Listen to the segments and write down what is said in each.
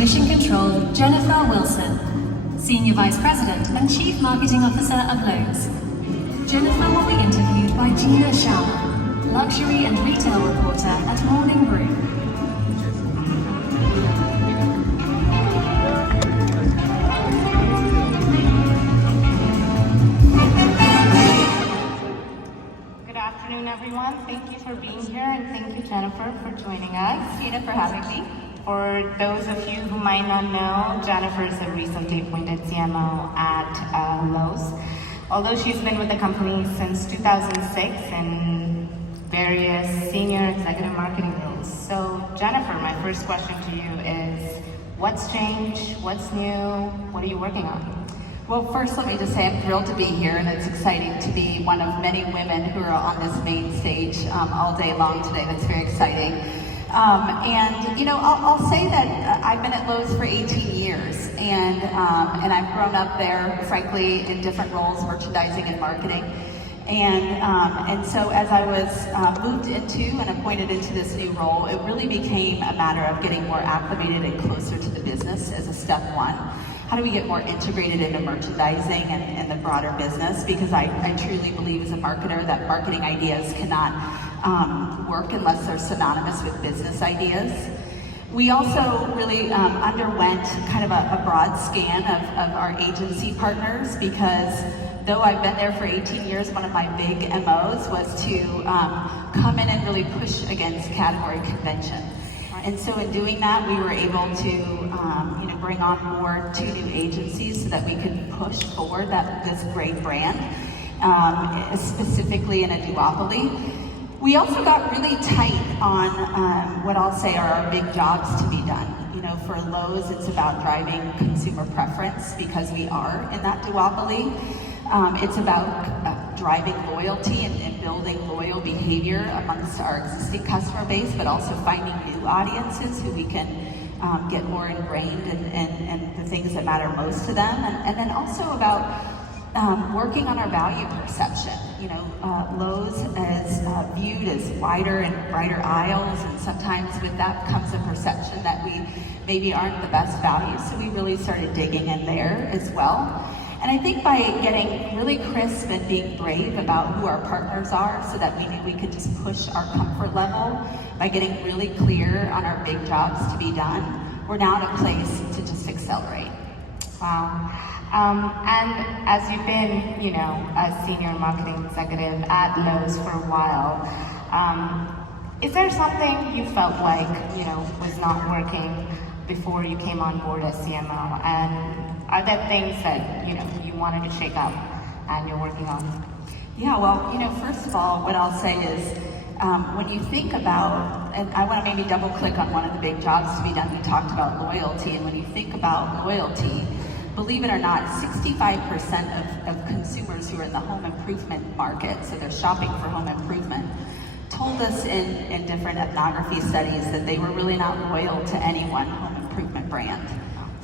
Mission Control, Jennifer Wilson, Senior Vice President and Chief Marketing Officer of Lowe's. Jennifer will be interviewed by Gina Sharma, Luxury and Retail Reporter at Morning Brew. Good afternoon, everyone. Thank you for being here, and thank you, Jennifer, for joining us. Gina, for having me. For those of you who might not know, Jennifer is a recently appointed CMO at Lowe's. Although she's been with the company since 2006 in various senior executive marketing roles. So, Jennifer, my first question to you is, what's changed? What's new? What are you working on? Well, first, let me just say I'm thrilled to be here, and it's exciting to be one of many women who are on this main stage all day long today. That's very exciting. And you know, I'll say that I've been at Lowe's for 18 years, and I've grown up there, frankly, in different roles, merchandising and marketing. And so as I was moved into and appointed into this new role, it really became a matter of getting more acclimated and closer to the business as a step one. How do we get more integrated into merchandising and the broader business? Because I truly believe as a marketer that marketing ideas cannot work unless they're synonymous with business ideas. We also really underwent kind of a broad scan of our agency partners, because though I've been there for 18 years, one of my big MOs was to come in and really push against category convention. And so in doing that, we were able to bring on two new agencies so that we could push forward this great brand, specifically in a duopoly. We also got really tight on what I'll say are our big jobs to be done. You know, for Lowe's, it's about driving consumer preference because we are in that duopoly. It's about driving loyalty and building loyal behavior amongst our existing customer base, but also finding new audiences who we can get more ingrained in the things that matter most to them. And then also about working on our value perception. You know, Lowe's is viewed as wider and brighter aisles, and sometimes with that comes a perception that we maybe aren't the best value. So we really started digging in there as well. And I think by getting really crisp and being brave about who our partners are, so that we knew we could just push our comfort level, by getting really clear on our big jobs to be done, we're now in a place to just accelerate. Wow. And as you've been, you know, a senior marketing executive at Lowe's for a while, is there something you felt like, you know, was not working before you came on board as CMO? And are there things that, you know, you wanted to shake up and you're working on? Yeah, well, you know, first of all, what I'll say is, when you think about, and I want to maybe double click on one of the big jobs to be done, we talked about loyalty, and when you think about loyalty, believe it or not, 65% of consumers who are in the home improvement market, so they're shopping for home improvement, told us in different ethnography studies that they were really not loyal to any one home improvement brand.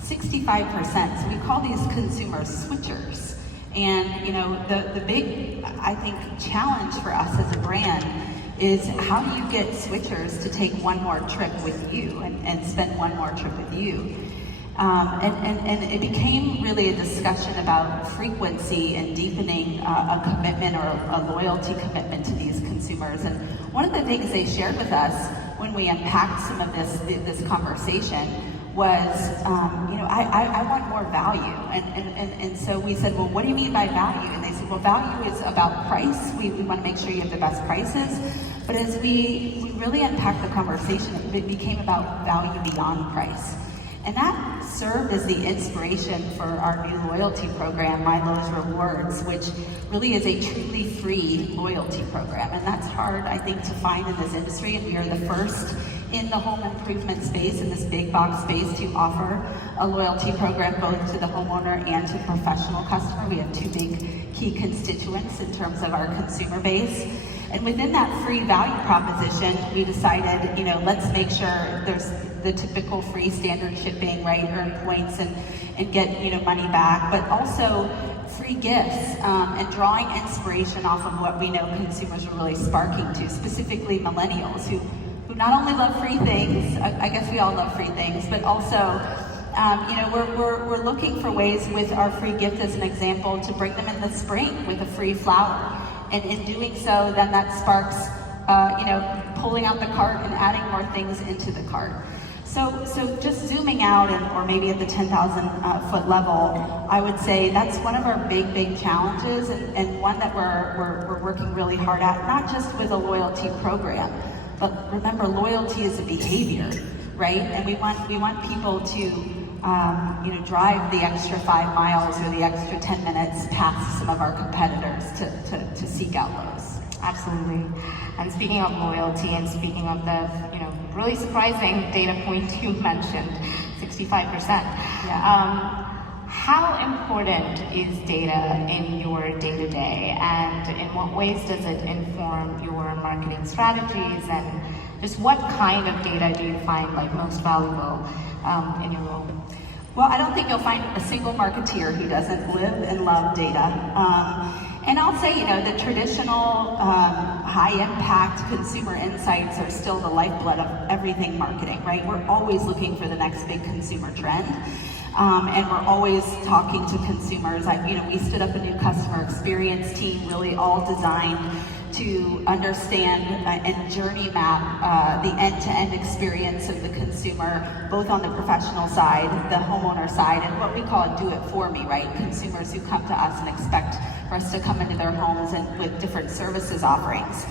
65%, so we call these consumers switchers. And you know, the big, I think, challenge for us as a brand is how do you get switchers to take one more trip with you and spend one more trip with you? And it became really a discussion about frequency and deepening a commitment or a loyalty commitment to these consumers. And one of the things they shared with us when we unpacked some of this conversation was, you know, I want more value. And so we said, well, what do you mean by value? And they said, well, value is about price. We want to make sure you have the best prices. But as we really unpacked the conversation, it became about value beyond price. And that served as the inspiration for our new loyalty program, My Lowe's Rewards, which really is a truly free loyalty program. And that's hard, I think, to find in this industry. And we are the first in the home improvement space, in this big box space, to offer a loyalty program both to the homeowner and to professional customer. We have two big key constituents in terms of our consumer base. And within that free value proposition, we decided, you know, let's make sure there's the typical free standard shipping, right, earn points and get, you know, money back, but also free gifts and drawing inspiration off of what we know consumers are really sparking to, specifically millennials who not only love free things, I guess we all love free things, but also We're looking for ways with our free gift as an example to bring them in the spring with a free flower. And in doing so, then that sparks, pulling out the cart and adding more things into the cart. So just zooming out, or maybe at the 10,000 foot level, I would say that's one of our big challenges, and one that we're working really hard at, not just with a loyalty program, but remember, loyalty is a behavior, right? And we want people to drive the extra 5 miles or the extra 10 minutes past some of our competitors to seek out Lowe's. Absolutely. And speaking of loyalty, and speaking of the really surprising data point you mentioned, 65%. Yeah. How important is data in your day-to-day, and in what ways does it inform your marketing strategies, and just what kind of data do you find most valuable in your role? Well, I don't think you'll find a single marketeer who doesn't live and love data. And I'll say, the traditional high-impact consumer insights are still the lifeblood of everything marketing, right? We're always looking for the next big consumer trend. And we're always talking to consumers. We stood up a new customer experience team, really all designed to understand and journey map the end-to-end experience of the consumer, both on the professional side, the homeowner side, and what we call do it for me, right? Consumers who come to us and expect for us to come into their homes and with different services offerings.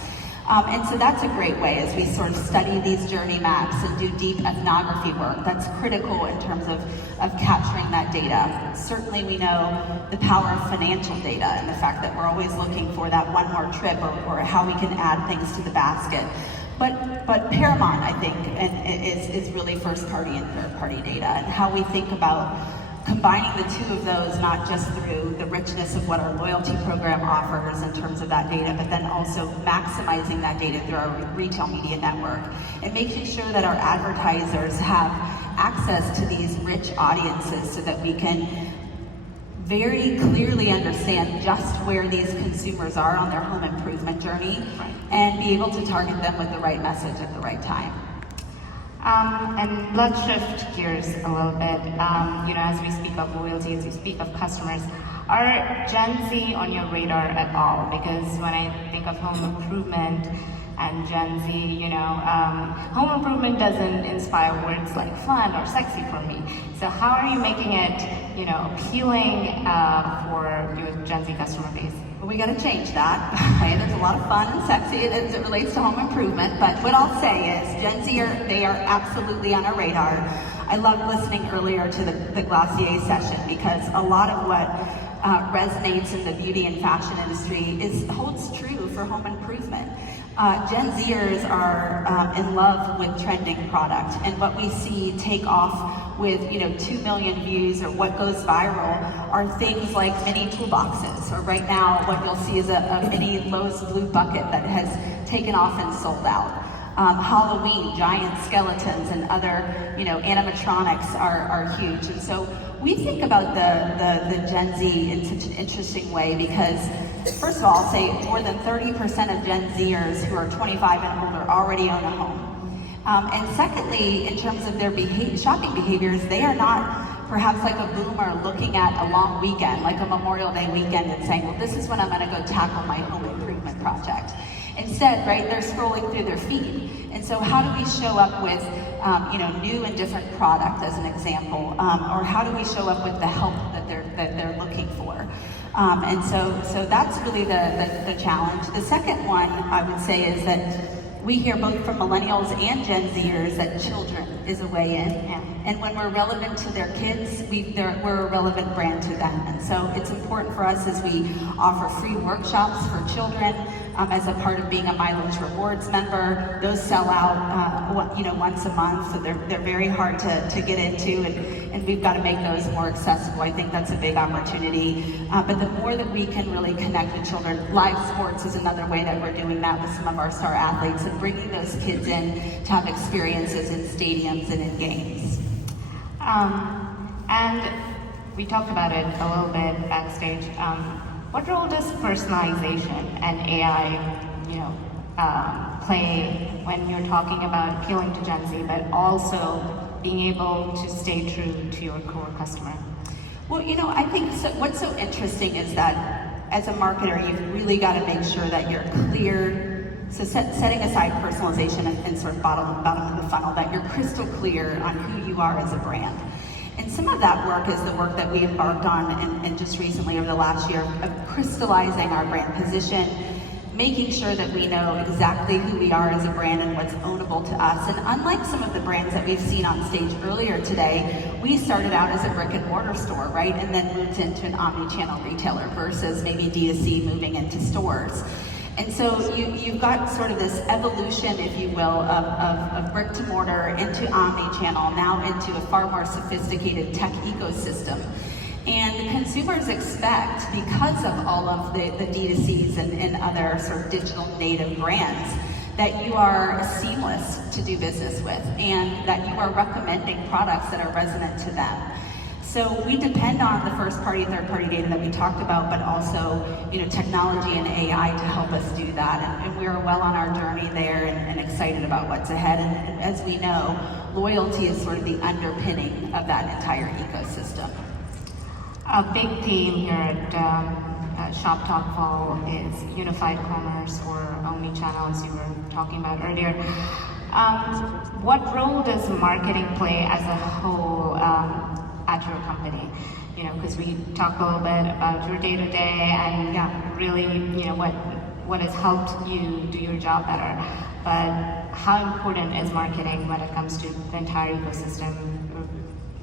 And so that's a great way as we sort of study these journey maps and do deep ethnography work. That's critical in terms of capturing that data. Certainly we know the power of financial data and the fact that we're always looking for that one more trip or how we can add things to the basket. But paramount, I think, is really first party and third party data, and how we think about combining the two of those, not just through the richness of what our loyalty program offers in terms of that data, but then also maximizing that data through our retail media network, and making sure that our advertisers have access to these rich audiences so that we can very clearly understand just where these consumers are on their home improvement journey, and be able to target them with the right message at the right time. And let's shift gears a little bit. As we speak of loyalty, as we speak of customers, are Gen Z on your radar at all? Because when I think of home improvement and Gen Z, home improvement doesn't inspire words like fun or sexy for me. So how are you making it, appealing for your Gen Z customer base? Well, we got to change that. Okay, there's a lot of fun and sexy as it relates to home improvement. But what I'll say is, Gen Z they are absolutely on our radar. I loved listening earlier to the Glossier session, because a lot of what resonates in the beauty and fashion industry holds true for home improvement. Gen Zers are in love with trending product, and what we see take off with 2 million views, or what goes viral, are things like mini toolboxes, or right now what you'll see is a mini Lowe's blue bucket that has taken off and sold out. Halloween, giant skeletons and other animatronics are huge. And so we think about the Gen Z in such an interesting way, because first of all, I'll say more than 30% of Gen Zers who are 25 and older already own a home. And secondly, in terms of their shopping behaviors, they are not perhaps like a boomer looking at a long weekend, like a Memorial Day weekend, and saying, well, this is when I'm going to go tackle my home improvement project. Instead, right, they're scrolling through their feed. And so how do we show up with new and different product, as an example, or how do we show up with the help that they're looking for? And so that's really the challenge. The second one, I would say, is that we hear both from millennials and Gen Zers that children is a way in. And when we're relevant to their kids, we're a relevant brand to them. And so it's important for us as we offer free workshops for children, as a part of being a Mileage Rewards member. Those sell out once a month, so they're very hard to get into, and we've got to make those more accessible. I think that's a big opportunity. But the more that we can really connect with children, live sports is another way that we're doing that with some of our star athletes, and bringing those kids in to have experiences in stadiums and in games. And we talked about it a little bit backstage. What role does personalization and AI, play when you're talking about appealing to Gen Z, but also, being able to stay true to your core customer? Well, I think what's so interesting is that as a marketer, you've really got to make sure that you're clear. So setting aside personalization and sort of bottom of the funnel, that you're crystal clear on who you are as a brand. And some of that work is the work that we embarked on and just recently over the last year of crystallizing our brand position, making sure that we know exactly who we are as a brand and what's ownable to us. And unlike some of the brands that we've seen on stage earlier today, we started out as a brick and mortar store, right? And then moved into an omni-channel retailer versus maybe D2C moving into stores. And so you've got sort of this evolution, if you will, of brick to mortar into omni-channel, now into a far more sophisticated tech ecosystem. And consumers expect, because of all of the D2Cs and other sort of digital native brands, that you are seamless to do business with and that you are recommending products that are resonant to them. So we depend on the first party, third party data that we talked about, but also, technology and AI to help us do that. And we're well on our journey there and excited about what's ahead. And as we know, loyalty is sort of the underpinning of that entire ecosystem. A big theme here at ShopTalkFall is unified commerce or omni-channel, as you were talking about earlier. What role does marketing play as a whole at your company? Because we talked a little bit about your day-to-day and really, what has helped you do your job better. But how important is marketing when it comes to the entire ecosystem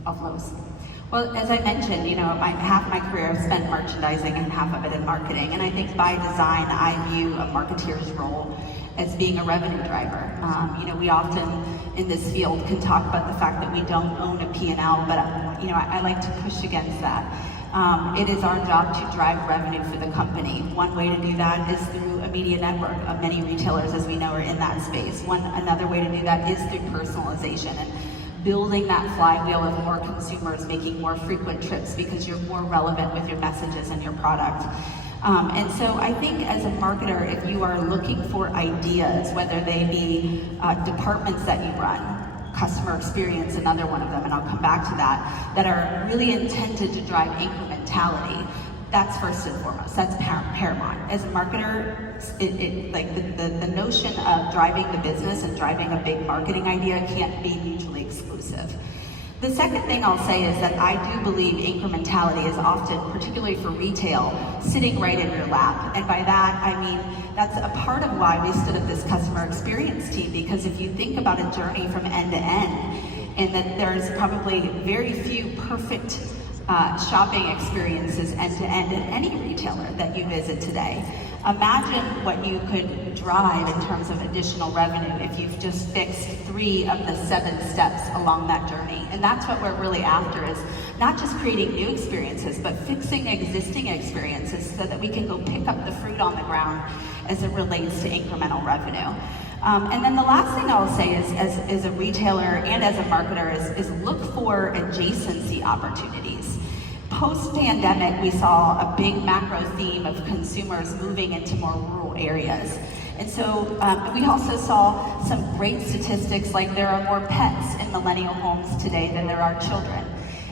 of Lowe's? Well, as I mentioned, half my career I've spent merchandising and half of it in marketing. And I think by design, I view a marketeer's role as being a revenue driver. We often in this field can talk about the fact that we don't own a P&L, but I like to push against that. It is our job to drive revenue for the company. One way to do that is through a media network. Many retailers, as we know, are in that space. Another way to do that is through personalization and building that flywheel of more consumers making more frequent trips because you're more relevant with your messages and your product. And so I think as a marketer, if you are looking for ideas, whether they be departments that you run, customer experience, another one of them, and I'll come back to that are really intended to drive incrementality, that's first and foremost. That's paramount. As a marketer, the notion of driving the business and driving a big marketing idea can't be mutually exclusive. The second thing I'll say is that I do believe incrementality is often, particularly for retail, sitting right in your lap. And by that, I mean, that's a part of why we stood up this customer experience team, because if you think about a journey from end to end, and that there's probably very few perfect shopping experiences end to end at any retailer that you visit today. Imagine what you could drive in terms of additional revenue if you've just fixed 3 of the 7 steps along that journey. And that's what we're really after, is not just creating new experiences, but fixing existing experiences so that we can go pick up the fruit on the ground as it relates to incremental revenue. And then the last thing I'll say is, as a retailer and as a marketer, is look for adjacency opportunities. Post-pandemic, we saw a big macro theme of consumers moving into more rural areas. And so we also saw some great statistics, like there are more pets in millennial homes today than there are children.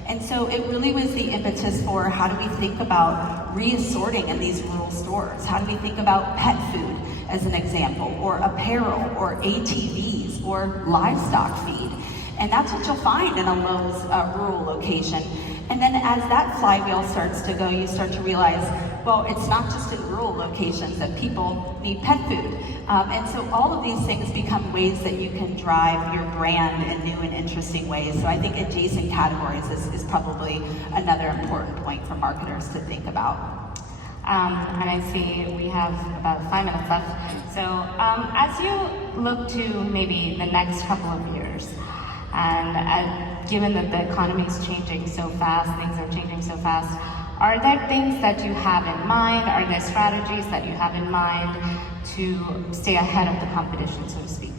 And so it really was the impetus for how do we think about reassorting in these rural stores? How do we think about pet food, as an example, or apparel, or ATVs, or livestock feed? And that's what you'll find in a Lowe's rural location. And then as that flywheel starts to go, you start to realize, well, it's not just in rural locations that people need pet food. And so all of these things become ways that you can drive your brand in new and interesting ways. So I think adjacent categories is probably another important point for marketers to think about. And I see we have about 5 minutes left. So as you look to maybe the next couple of years, and given that the economy is changing so fast, things are changing so fast, are there things that you have in mind? Are there strategies that you have in mind to stay ahead of the competition, so to speak?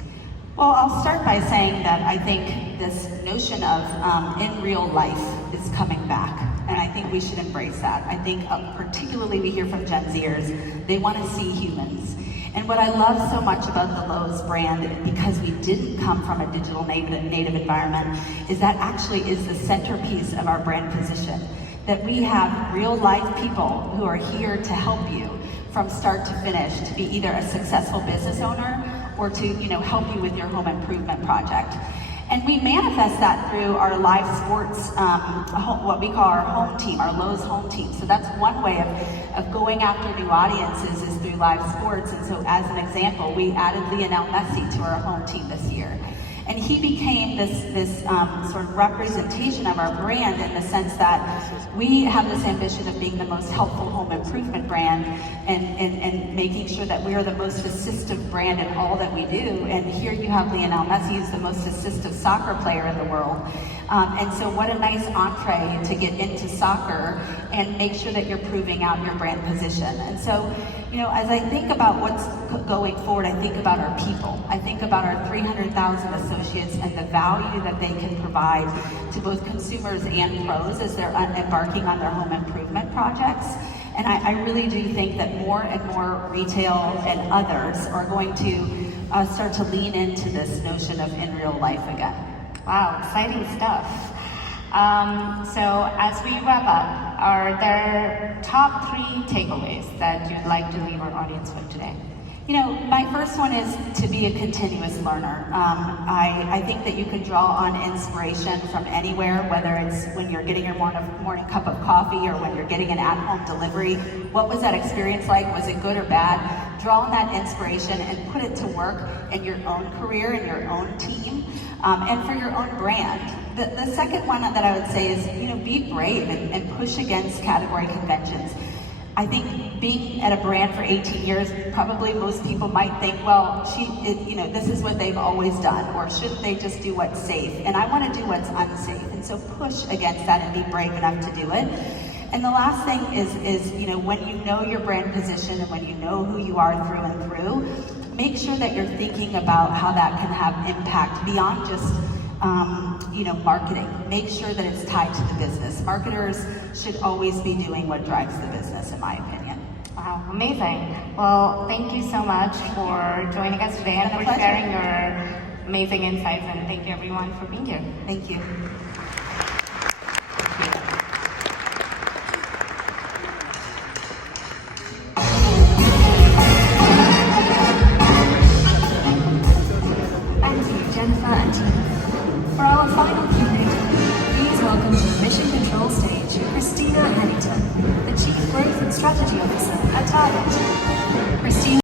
Well, I'll start by saying that I think this notion of in real life is coming back, and I think we should embrace that. I think particularly we hear from Gen Zers, they want to see humans. And what I love so much about the Lowe's brand, because we didn't come from a digital native environment, is that actually is the centerpiece of our brand position. That we have real life people who are here to help you from start to finish, to be either a successful business owner or to help you with your home improvement project. And we manifest that through our live sports, what we call our home team, our Lowe's home team. So that's one way of going after new audiences is through live sports. And so as an example, we added Lionel Messi to our home team this year. And he became this sort of representation of our brand in the sense that we have this ambition of being the most helpful home improvement brand and making sure that we are the most assistive brand in all that we do. And here you have Lionel Messi, who's the most assistive soccer player in the world. And so what a nice entree to get into soccer and make sure that you're proving out your brand position. And so, as I think about what's going forward, I think about our people. I think about our 300,000 associates and the value that they can provide to both consumers and pros as they're embarking on their home improvement projects. And I really do think that more and more retail and others are going to start to lean into this notion of in real life again. Wow, exciting stuff. So as we wrap up, are there top 3 takeaways that you'd like to leave our audience with today? My first one is to be a continuous learner. I think that you can draw on inspiration from anywhere, whether it's when you're getting your morning cup of coffee or when you're getting an at-home delivery. What was that experience like? Was it good or bad? Draw on that inspiration and put it to work in your own career, in your own team, and for your own brand. The second one that I would say is, be brave and push against category conventions. I think being at a brand for 18 years, probably most people might think, well, this is what they've always done, or shouldn't they just do what's safe? And I want to do what's unsafe. And so push against that and be brave enough to do it. And the last thing is when you know your brand position and when you know who you are through and through, make sure that you're thinking about how that can have impact beyond just marketing. Make sure that it's tied to the business. Marketers should always be doing what drives the business, in my opinion. Wow, amazing. Well, thank you so much for joining us today and for sharing your amazing insights, and thank you everyone for being here. Thank you. Thank you, Jennifer and Tina. For our final Q&A, please welcome to the Mission Control stage, Christina Hennington, the Chief Growth and Strategy Officer at Target. Christina